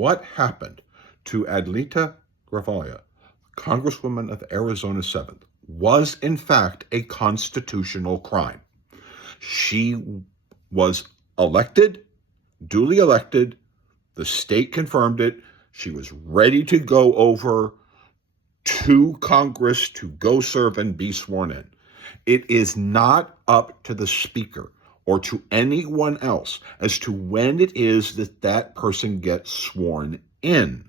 what happened to Adelita Grijalva, Congresswoman of Arizona 7th, was in fact a constitutional crime. She was elected, duly elected. The state confirmed it. She was ready to go over to Congress to go serve and be sworn in. It is not up to the speaker or to anyone else as to when it is that that person gets sworn in.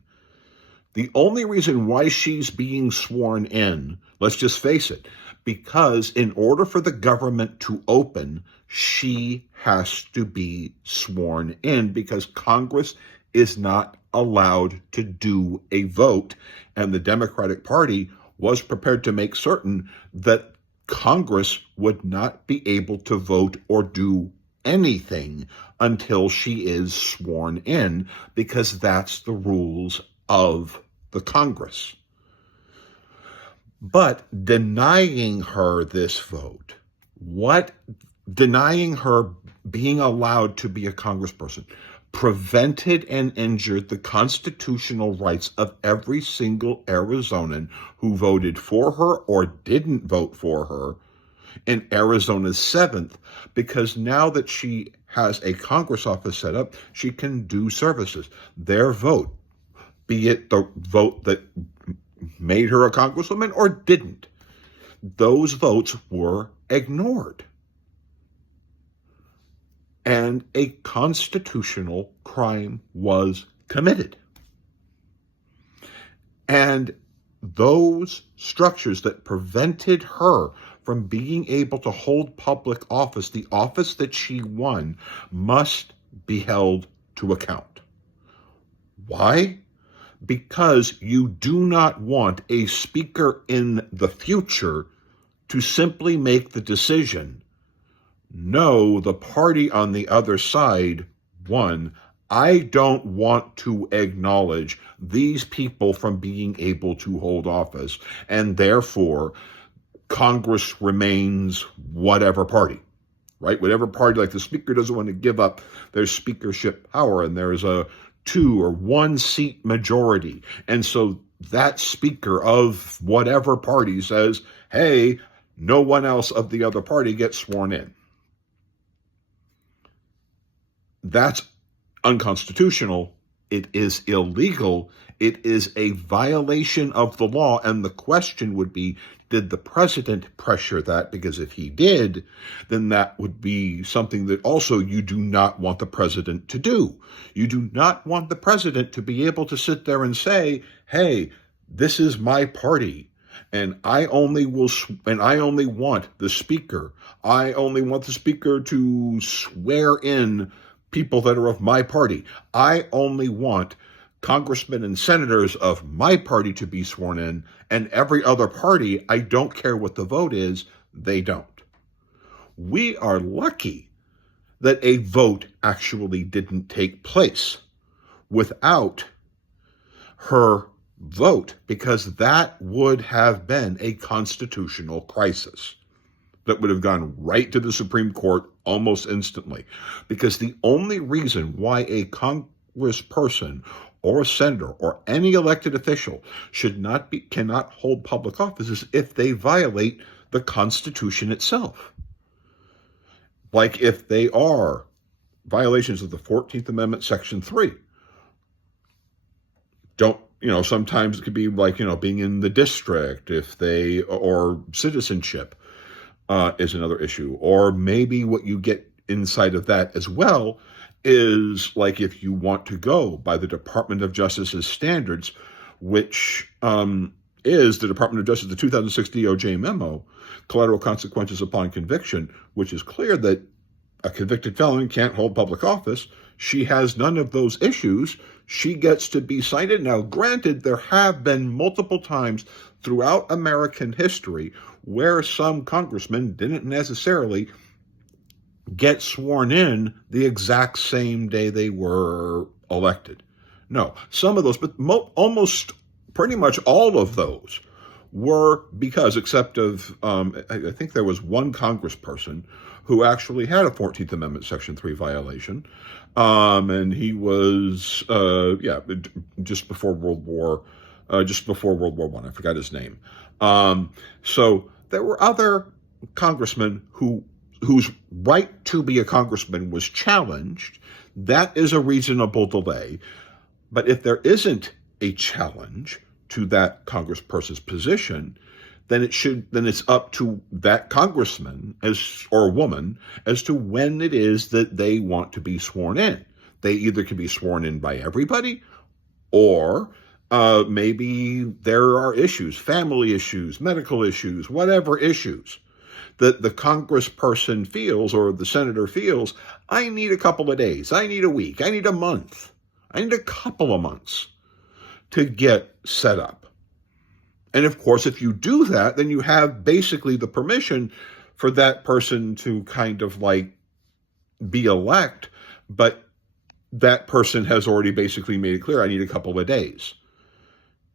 The only reason why she's being sworn in, let's just face it, because in order for the government to open, she has to be sworn in because Congress is not allowed to do a vote. And the Democratic Party was prepared to make certain that Congress would not be able to vote or do anything until she is sworn in, because that's the rules of the Congress. But denying her this vote, denying her being allowed to be a congressperson, prevented and injured the constitutional rights of every single Arizonan who voted for her or didn't vote for her in Arizona's 7th, because now that she has a Congress office set up, she can do services. Their vote, be it the vote that made her a congresswoman or didn't, those votes were ignored. And a constitutional crime was committed. And those structures that prevented her from being able to hold public office, the office that she won, must be held to account. Why? Because you do not want a speaker in the future to simply make the decision, no, the party on the other side won. I don't want to acknowledge these people from being able to hold office, and therefore Congress remains whatever party, right? Whatever party, like the speaker doesn't want to give up their speakership power, and there's a 2 or 1 seat majority. And so that speaker of whatever party says, hey, no one else of the other party gets sworn in. That's unconstitutional. It is illegal. It is a violation of the law. And the question would be, did the president pressure that? Because if he did, then that would be something that also you do not want the president to do. You do not want the president to be able to sit there and say, hey, this is my party, and I only want the speaker. I only want the speaker to swear in people that are of my party. I only want congressmen and senators of my party to be sworn in, and every other party, I don't care what the vote is, they don't. We are lucky that a vote actually didn't take place without her vote, because that would have been a constitutional crisis that would have gone right to the Supreme Court almost instantly. Because the only reason why a congressperson or a senator or any elected official cannot hold public office is if they violate the Constitution itself. Like if they are violations of the 14th Amendment, Section 3. Sometimes it could be like, being in the district, or citizenship is another issue. Or maybe what you get inside of that as well is like if you want to go by the Department of Justice's standards, which is the Department of Justice, the 2006 DOJ memo, Collateral Consequences Upon Conviction, which is clear that a convicted felon can't hold public office. She has none of those issues. She gets to be cited. Now, granted, there have been multiple times throughout American history where some congressmen didn't necessarily get sworn in the exact same day they were elected. No, some of those, but almost pretty much all of those were because, except of, I think there was one congressperson who actually had a 14th Amendment Section 3 violation. And he was, just before World War I. I forgot his name. So there were other congressmen whose right to be a congressman was challenged. That is a reasonable delay. But if there isn't a challenge to that congressperson's position, then it's up to that congressman or woman as to when it is that they want to be sworn in. They either can be sworn in by everybody, or maybe there are issues, family issues, medical issues, whatever issues that the congressperson feels or the senator feels, I need a couple of days, I need a week, I need a month, I need a couple of months to get set up. And of course, if you do that, then you have basically the permission for that person to kind of like be elect, but that person has already basically made it clear, I need a couple of days.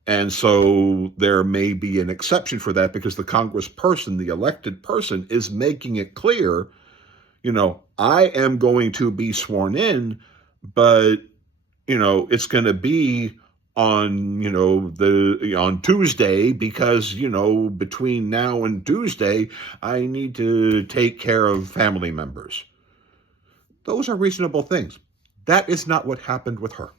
And so there may be an exception for that because the congressperson, the elected person, is making it clear, I am going to be sworn in, but, it's going to be on, on Tuesday because, between now and Tuesday, I need to take care of family members. Those are reasonable things. That is not what happened with her.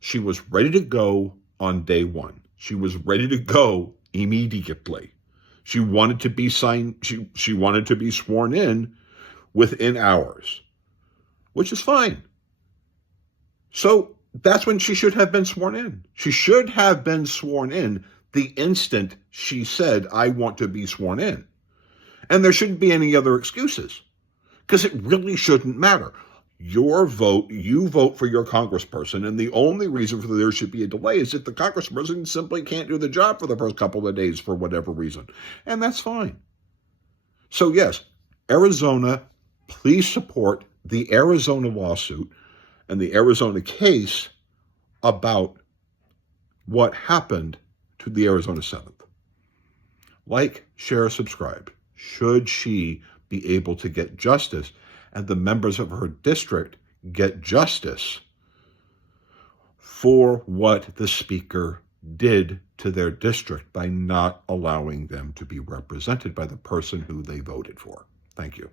She was ready to go on day one. She was ready to go immediately. She wanted to be she wanted to be sworn in within hours, which is fine. So that's when she should have been sworn in. She should have been sworn in the instant she said, I want to be sworn in. And there shouldn't be any other excuses because it really shouldn't matter. You vote for your congressperson, and the only reason for there should be a delay is if the congressperson simply can't do the job for the first couple of days for whatever reason. And that's fine. So yes, Arizona, please support the Arizona lawsuit and the Arizona case about what happened to the Arizona 7th. Like, share, subscribe. Should she be able to get justice and the members of her district get justice for what the speaker did to their district by not allowing them to be represented by the person who they voted for? Thank you.